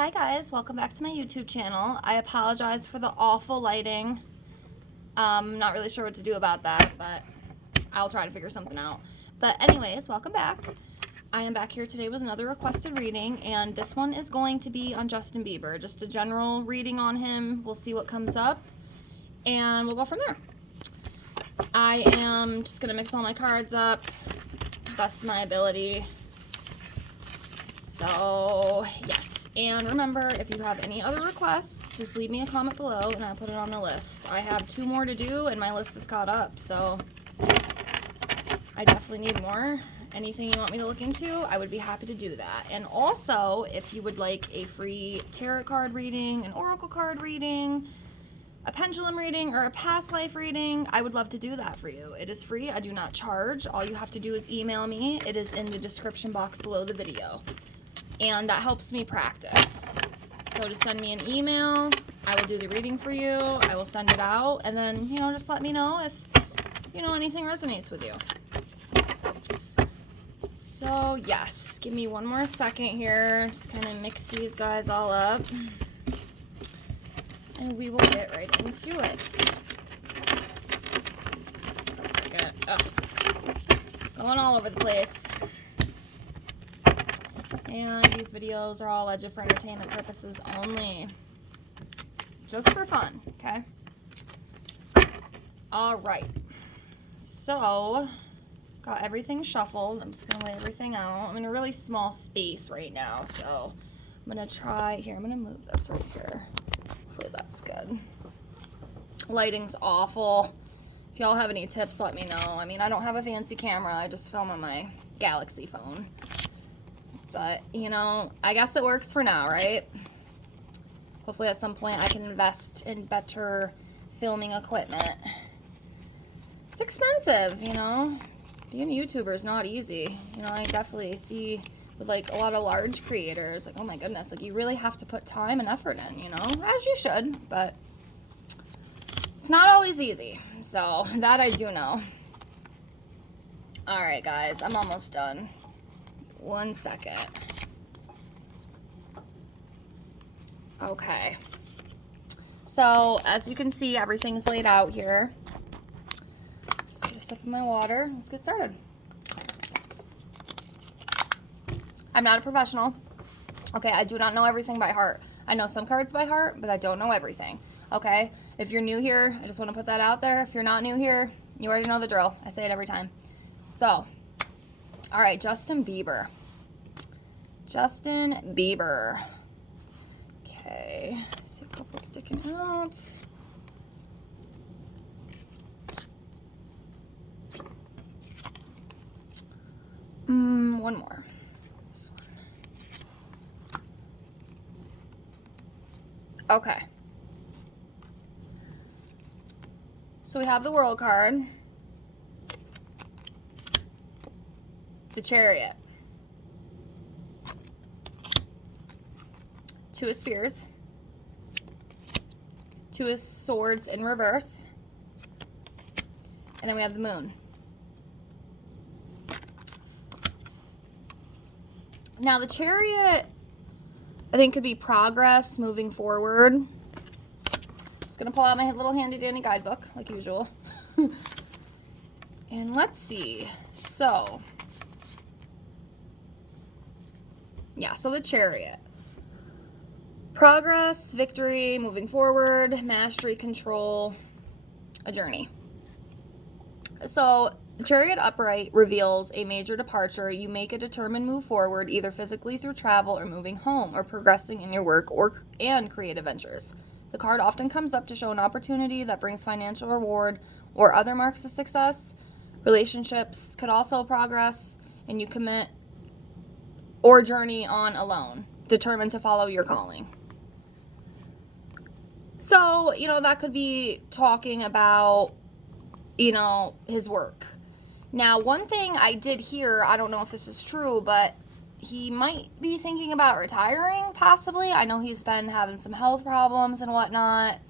Hi guys, welcome back to my YouTube channel. I apologize for the awful lighting. I'm not really sure what to do about that, but I'll try to figure something out. But anyways, welcome back. I am back here today with another requested reading, and this one is going to be on Justin Bieber. Just a general reading on him. We'll see what comes up, and we'll go from there. I am just going to mix all my cards up, best of my ability. So, yes. And remember, if you have any other requests, just leave me a comment below and I'll put it on the list. I have 2 more to do and my list is caught up, so I definitely need more. Anything you want me to look into, I would be happy to do that. And also, if you would like a free tarot card reading, an oracle card reading, a pendulum reading, or a past life reading, I would love to do that for you. It is free. I do not charge. All you have to do is email me. It is in the description box below the video. And that helps me practice. So to send me an email, I will do the reading for you. I will send it out, and then, just let me know if, anything resonates with you. So, yes, give me one more second here. Just kind of mix these guys all up. And we will get right into it. A second. Ugh. Going all over the place. And these videos are all legit for entertainment purposes only. Just for fun, okay? Alright. So, got everything shuffled. I'm just going to lay everything out. I'm in a really small space right now, so I'm going to try... Here, I'm going to move this right here. Hopefully that's good. Lighting's awful. If y'all have any tips, let me know. I mean, I don't have a fancy camera. I just film on my Galaxy phone. But, I guess it works for now, right? Hopefully at some point I can invest in better filming equipment. It's expensive, Being a YouTuber is not easy. I definitely see with, a lot of large creators, oh my goodness, you really have to put time and effort in, as you should. But it's not always easy. So, that I do know. Alright, guys, I'm almost done. 1 second. Okay. So, as you can see, everything's laid out here. Just get a sip of my water. Let's get started. I'm not a professional. Okay, I do not know everything by heart. I know some cards by heart, but I don't know everything. Okay? If you're new here, I just want to put that out there. If you're not new here, you already know the drill. I say it every time. So, all right, Justin Bieber. Justin Bieber. Okay, I see a couple sticking out. One more. This one. Okay. So we have the World card. The Chariot. 2 of Spears. 2 of Swords in reverse. And then we have the Moon. Now the Chariot, I think, could be progress, moving forward. Just going to pull out my little handy dandy guidebook, like usual. And let's see. So, yeah, so the Chariot. Progress, victory, moving forward, mastery, control, a journey. So, the Chariot upright reveals a major departure. You make a determined move forward, either physically through travel or moving home, or progressing in your work and creative ventures. The card often comes up to show an opportunity that brings financial reward or other marks of success. Relationships could also progress, and you commit or journey on alone, determined to follow your calling. So, that could be talking about, his work. Now, one thing I did hear, I don't know if this is true, but he might be thinking about retiring, possibly. I know he's been having some health problems and whatnot.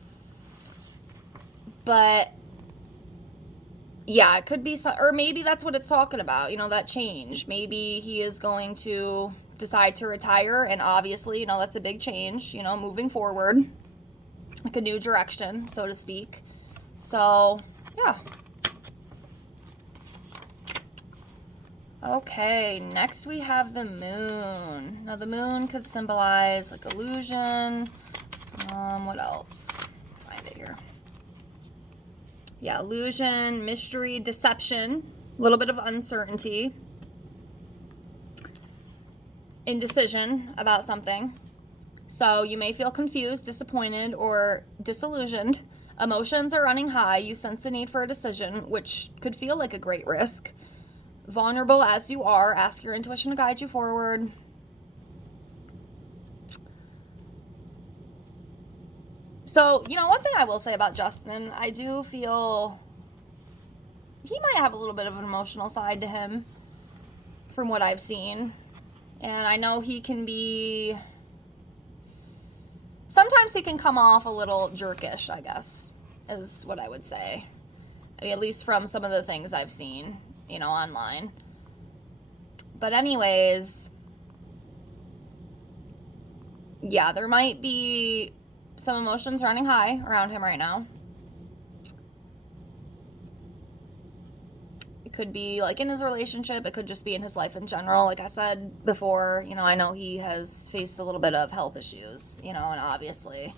But, yeah, it could be, or maybe that's what it's talking about, that change. Maybe he is going to decide to retire, and obviously, that's a big change, moving forward, like a new direction, so to speak. So, yeah. Okay, next we have the moon. Now, the moon could symbolize, like, illusion. What else? Find it here. Yeah, illusion, mystery, deception, a little bit of uncertainty, indecision about something. So you may feel confused, disappointed, or disillusioned. Emotions are running high. You sense the need for a decision, which could feel like a great risk. Vulnerable as you are, ask your intuition to guide you forward. So, one thing I will say about Justin, I do feel he might have a little bit of an emotional side to him from what I've seen. And I know he can be, sometimes he can come off a little jerkish, I guess, is what I would say. I mean, at least from some of the things I've seen, online. But anyways, yeah, there might be some emotions running high around him right now. It could be like in his relationship. It could just be in his life in general. Like I said before, I know he has faced a little bit of health issues, and obviously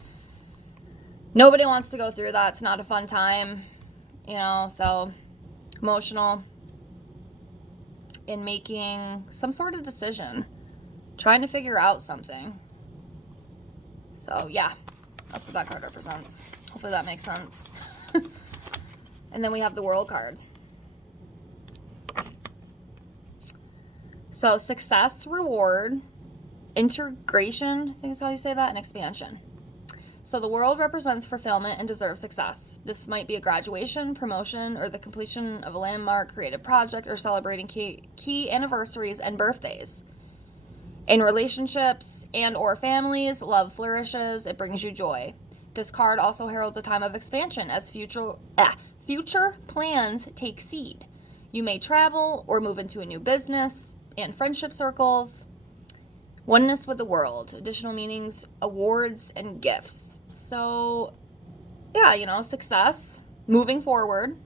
nobody wants to go through that. It's not a fun time, so emotional in making some sort of decision, trying to figure out something. So yeah, that's what that card represents. Hopefully that makes sense. And then we have the World card. So success, reward, integration, I think is how you say that, and expansion. So the World represents fulfillment and deserves success. This might be a graduation, promotion, or the completion of a landmark creative project, or celebrating key anniversaries and birthdays. In relationships and or families, love flourishes. It brings you joy. This card also heralds a time of expansion as future plans take seed. You may travel or move into a new business and friendship circles. Oneness with the world. Additional meanings, awards, and gifts. So, yeah, success, moving forward,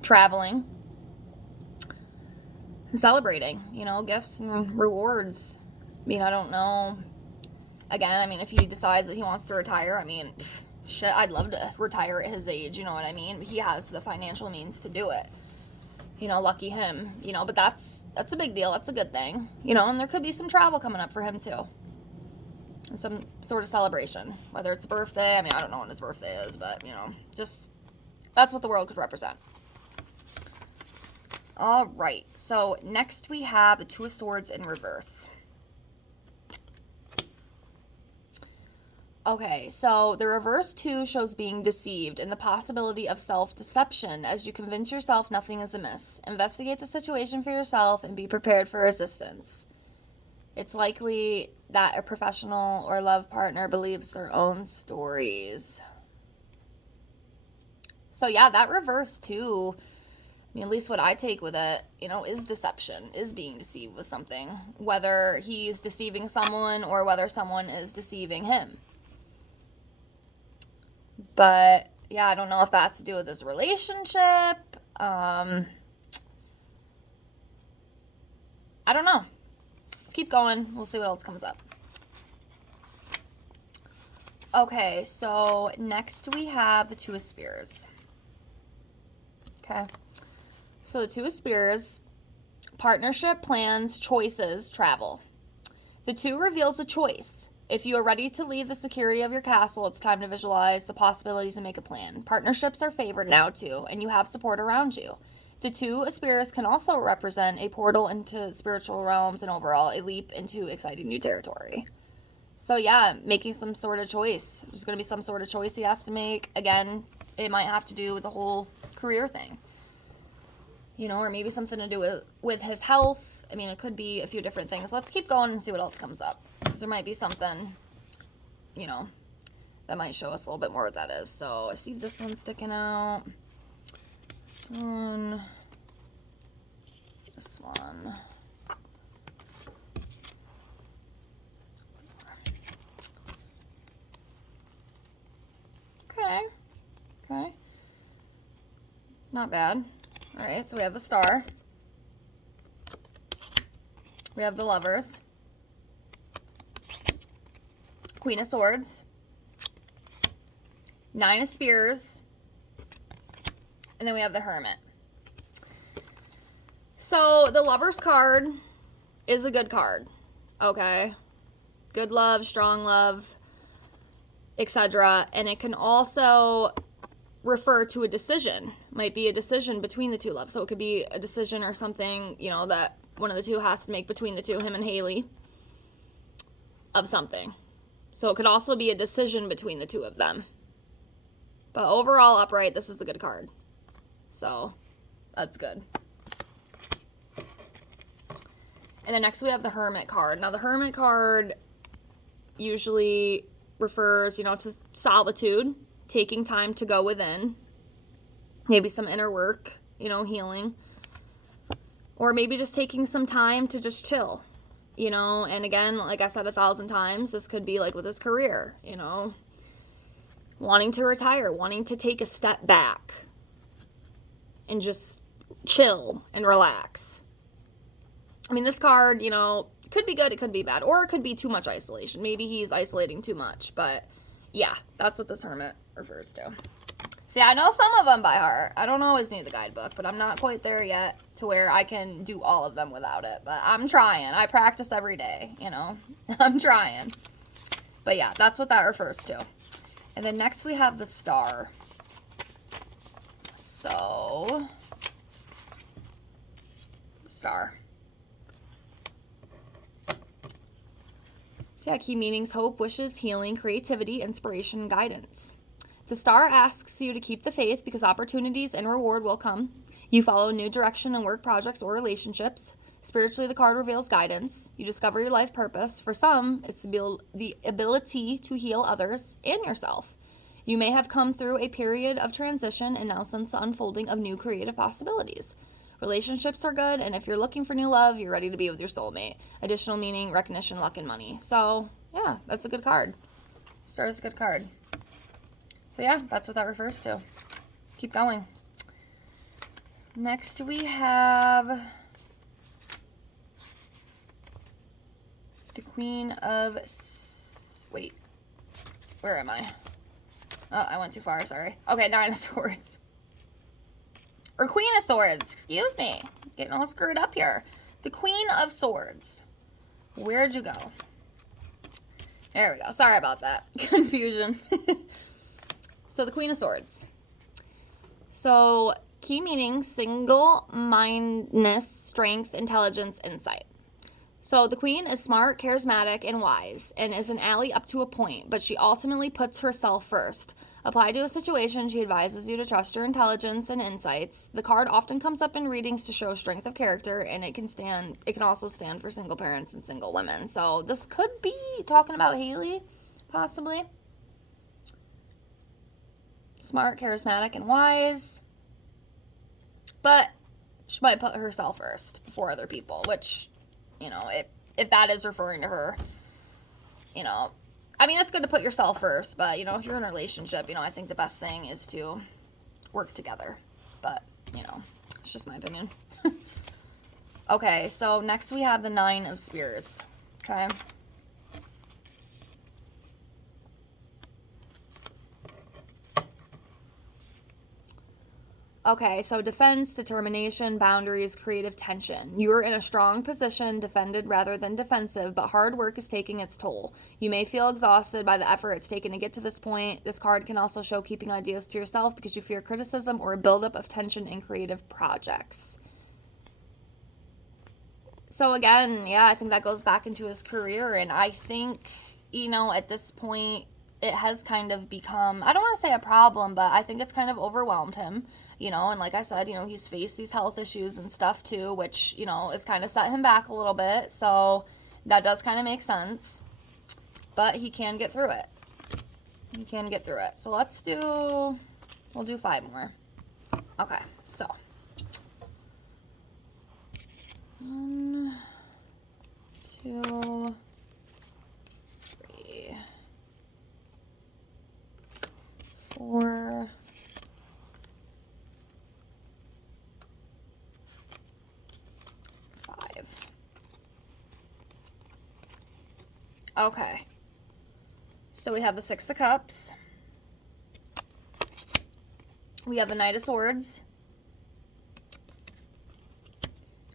traveling, celebrating, gifts and rewards. I mean, I don't know. Again, if he decides that he wants to retire, shit, I'd love to retire at his age, you know what I mean? He has the financial means to do it. Lucky him, but that's a big deal. That's a good thing, and there could be some travel coming up for him too. And some sort of celebration, whether it's a birthday. I don't know when his birthday is, but, just that's what the World could represent. All right, so next we have the Two of Swords in reverse. Okay, so the reverse 2 shows being deceived and the possibility of self-deception as you convince yourself nothing is amiss. Investigate the situation for yourself and be prepared for resistance. It's likely that a professional or love partner believes their own stories. So yeah, that reverse 2, at least what I take with it, is deception, is being deceived with something. Whether he's deceiving someone or whether someone is deceiving him. But, yeah, I don't know if that's to do with his relationship. I don't know. Let's keep going. We'll see what else comes up. Okay, so next we have the Two of Spears. Okay. So the Two of Spears, partnership, plans, choices, travel. The 2 reveals a choice. If you are ready to leave the security of your castle, it's time to visualize the possibilities and make a plan. Partnerships are favored now too, and you have support around you. The 2 of Spears can also represent a portal into spiritual realms and overall a leap into exciting new territory. So yeah, making some sort of choice. There's going to be some sort of choice he has to make. Again, it might have to do with the whole career thing. Or maybe something to do with his health. It could be a few different things. Let's keep going and see what else comes up. Because there might be something, that might show us a little bit more what that is. So I see this one sticking out. This one. This one. Not bad. All right, so we have the Star. We have the Lovers. Queen of Swords. Nine of Spears. And then we have the Hermit. So the Lovers card is a good card. Okay. Good love, strong love, etc. And it can also refer to a decision. Might be a decision between the two loves. So it could be a decision or something, you know, that one of the two has to make between the two, him and Haley, of something. So it could also be a decision between the two of them. But overall, upright, this is a good card. So that's good. And then next we have the Hermit card. Now the Hermit card usually refers, you know, to solitude, taking time to go within, maybe some inner work, you know, healing, or maybe just taking some time to just chill, you know. And again, like I said 1,000 times, this could be like with his career, you know, wanting to retire, wanting to take a step back and just chill and relax. I mean, this card, you know, could be good, it could be bad, or it could be too much isolation. Maybe he's isolating too much, but yeah, that's what this Hermit refers to. See, I know some of them by heart. I don't always need the guidebook, but I'm not quite there yet to where I can do all of them without it, but I'm trying. I practice every day, you know. I'm trying. But yeah, that's what that refers to. And then next we have the Star. So, Star. So yeah, key meanings: hope, wishes, healing, creativity, inspiration, guidance. The Star asks you to keep the faith because opportunities and reward will come. You follow a new direction in work projects or relationships. Spiritually, the card reveals guidance. You discover your life purpose. For some, it's the ability to heal others and yourself. You may have come through a period of transition and now sense the unfolding of new creative possibilities. Relationships are good, and if you're looking for new love, you're ready to be with your soulmate. Additional meaning: recognition, luck, and money. So, yeah, that's a good card. Star is a good card. So, yeah, that's what that refers to. Let's keep going. Next, we have the Queen of... Wait. Where am I? Oh, I went too far, sorry. Okay, Nine of Swords. Or Queen of Swords, excuse me. Getting all screwed up here. The Queen of Swords. Where'd you go? There we go. Sorry about that. Confusion. So the Queen of Swords. So key meaning: single-mindedness, strength, intelligence, insight. So the Queen is smart, charismatic, and wise, and is an ally up to a point, but she ultimately puts herself first. Applied to a situation, she advises you to trust your intelligence and insights. The card often comes up in readings to show strength of character, and it can also stand for single parents and single women. So this could be talking about Haley, possibly. Smart, charismatic, and wise. But she might put herself first before other people, which, you know, if that is referring to her, you know, I mean, it's good to put yourself first, but, you know, if you're in a relationship, you know, I think the best thing is to work together. But, you know, it's just my opinion. Okay, so next we have the Nine of Spears. Okay. Okay, so defense, determination, boundaries, creative tension. You are in a strong position, defended rather than defensive, but hard work is taking its toll. You may feel exhausted by the effort it's taken to get to this point. This card can also show keeping ideas to yourself because you fear criticism or a buildup of tension in creative projects. So again, yeah, I think that goes back into his career, and I think, you know, at this point, it has kind of become, I don't want to say a problem, but I think it's kind of overwhelmed him, you know, and like I said, you know, he's faced these health issues and stuff too, which, you know, has kind of set him back a little bit, so that does kind of make sense, but he can get through it. He can get through it. So we'll do 5 more. Okay, so 1, 2, 3, 4, Okay. So we have the Six of Cups. We have the Knight of Swords.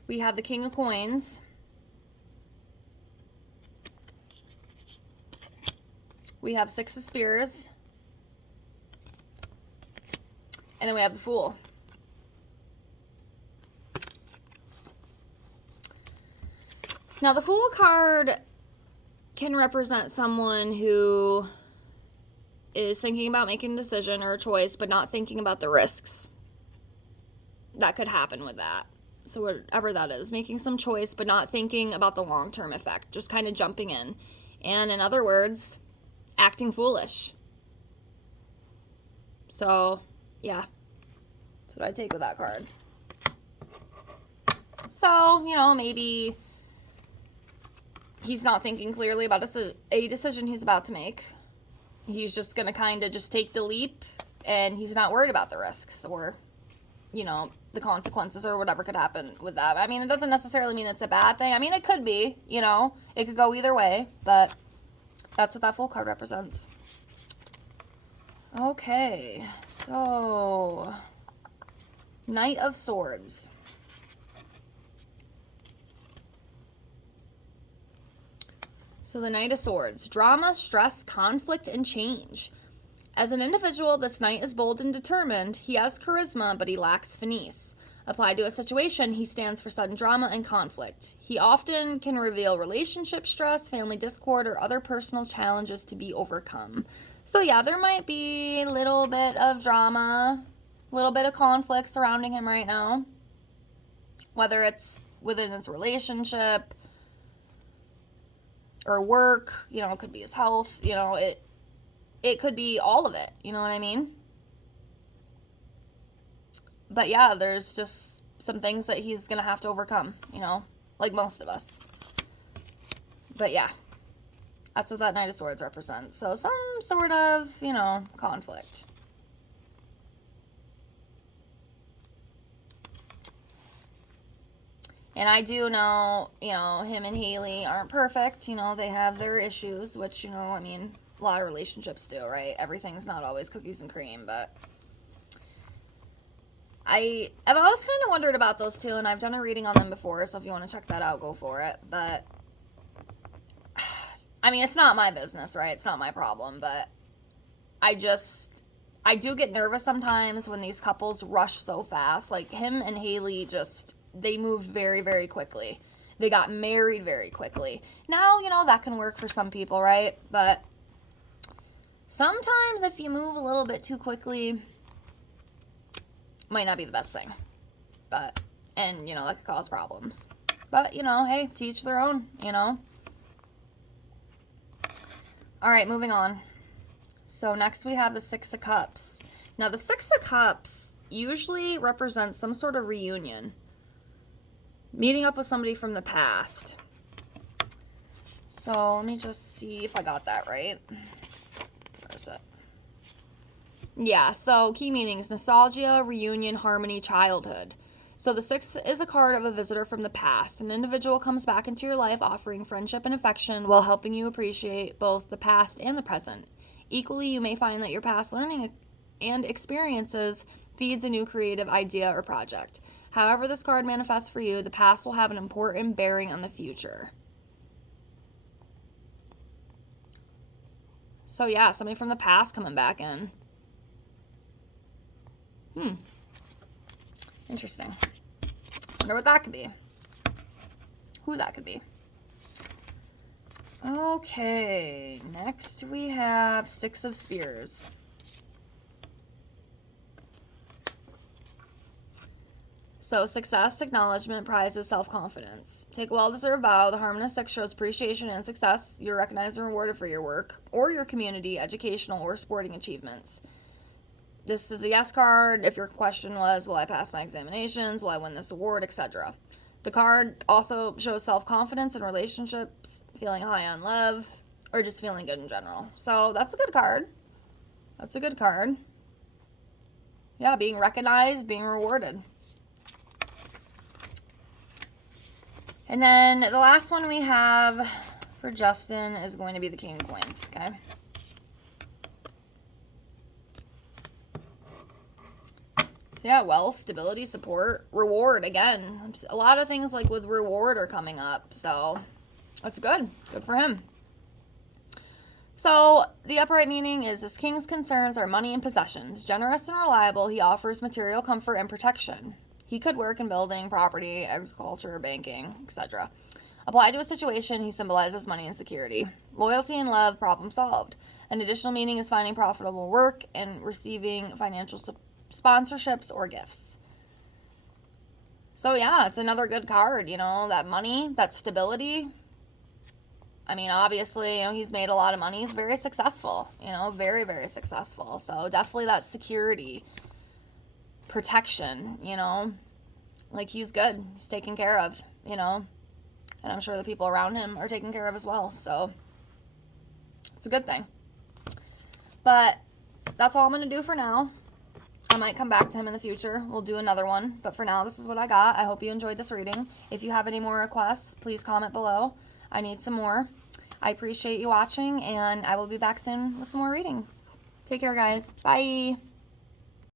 We have the King of Coins. We have Six of Spears. And then we have the Fool. Now, the Fool card can represent someone who is thinking about making a decision or a choice, but not thinking about the risks that could happen with that. So whatever that is, making some choice, but not thinking about the long-term effect, just kind of jumping in. And in other words, acting foolish. So, yeah, that's what I take with that card. So, you know, maybe he's not thinking clearly about a decision he's about to make. He's just going to kind of just take the leap, and he's not worried about the risks or, you know, the consequences or whatever could happen with that. I mean, it doesn't necessarily mean it's a bad thing. I mean, it could be, you know, it could go either way, but that's what that Fool card represents. Okay, so Knight of Swords. So the Knight of Swords, drama, stress, conflict, and change. As an individual, this knight is bold and determined. He has charisma, but he lacks finesse. Applied to a situation, he stands for sudden drama and conflict. He often can reveal relationship stress, family discord, or other personal challenges to be overcome. So yeah, there might be a little bit of drama, a little bit of conflict surrounding him right now. Whether it's within his relationship or work, you know, it could be his health, you know, it could be all of it, you know what I mean? But yeah, there's just some things that he's gonna have to overcome, you know, like most of us. But yeah, that's what that Knight of Swords represents. So some sort of, you know, conflict. And I do know, you know, him and Haley aren't perfect. You know, they have their issues, which, you know, I mean, a lot of relationships do, right? Everything's not always cookies and cream, but I've always kind of wondered about those two, and I've done a reading on them before, so if you want to check that out, go for it. But, I mean, it's not my business, right? It's not my problem, but I do get nervous sometimes when these couples rush so fast. Like, him and Haley they moved very, very quickly. They got married very quickly. Now, you know, that can work for some people, right? But sometimes if you move a little bit too quickly, might not be the best thing. But, and, you know, that could cause problems. But, you know, hey, to each their own, you know. All right, moving on. So next we have the Six of Cups. Now, the Six of Cups usually represents some sort of reunion. Meeting up with somebody from the past. So let me just see if I got that right. Where is it? Yeah, so key meanings: nostalgia, reunion, harmony, childhood. So the Six is a card of a visitor from the past. An individual comes back into your life offering friendship and affection while helping you appreciate both the past and the present. Equally, you may find that your past learning and experiences feeds a new creative idea or project. However this card manifests for you, the past will have an important bearing on the future. So yeah, somebody from the past coming back in. Interesting. Wonder what that could be. Who that could be. Okay, next we have Six of Spears. So, success, acknowledgement, prizes, self-confidence. Take a well-deserved bow. The Harmonious Six shows appreciation and success. You're recognized and rewarded for your work or your community, educational, or sporting achievements. This is a yes card. If your question was, will I pass my examinations? Will I win this award? Etc. The card also shows self-confidence in relationships, feeling high on love, or just feeling good in general. So, that's a good card. That's a good card. Yeah, being recognized, being rewarded. And then the last one we have for Justin is going to be the King of Coins, okay? So yeah, wealth, stability, support, reward. Again, a lot of things like with reward are coming up. So that's good. Good for him. So the upright meaning is this king's concerns are money and possessions. Generous and reliable, he offers material comfort and protection. He could work in building, property, agriculture, banking, etc. Applied to a situation, he symbolizes money and security. Loyalty and love, problem solved. An additional meaning is finding profitable work and receiving financial sponsorships or gifts. So yeah, it's another good card, you know, that money, that stability. I mean, obviously, you know, he's made a lot of money. He's very successful, you know, very, very successful. So definitely that security, protection, you know, like he's good. He's taken care of, you know, and I'm sure the people around him are taken care of as well. So it's a good thing. But that's all I'm going to do for now. I might come back to him in the future. We'll do another one. But for now, this is what I got. I hope you enjoyed this reading. If you have any more requests, please comment below. I need some more. I appreciate you watching, and I will be back soon with some more readings. Take care, guys. Bye.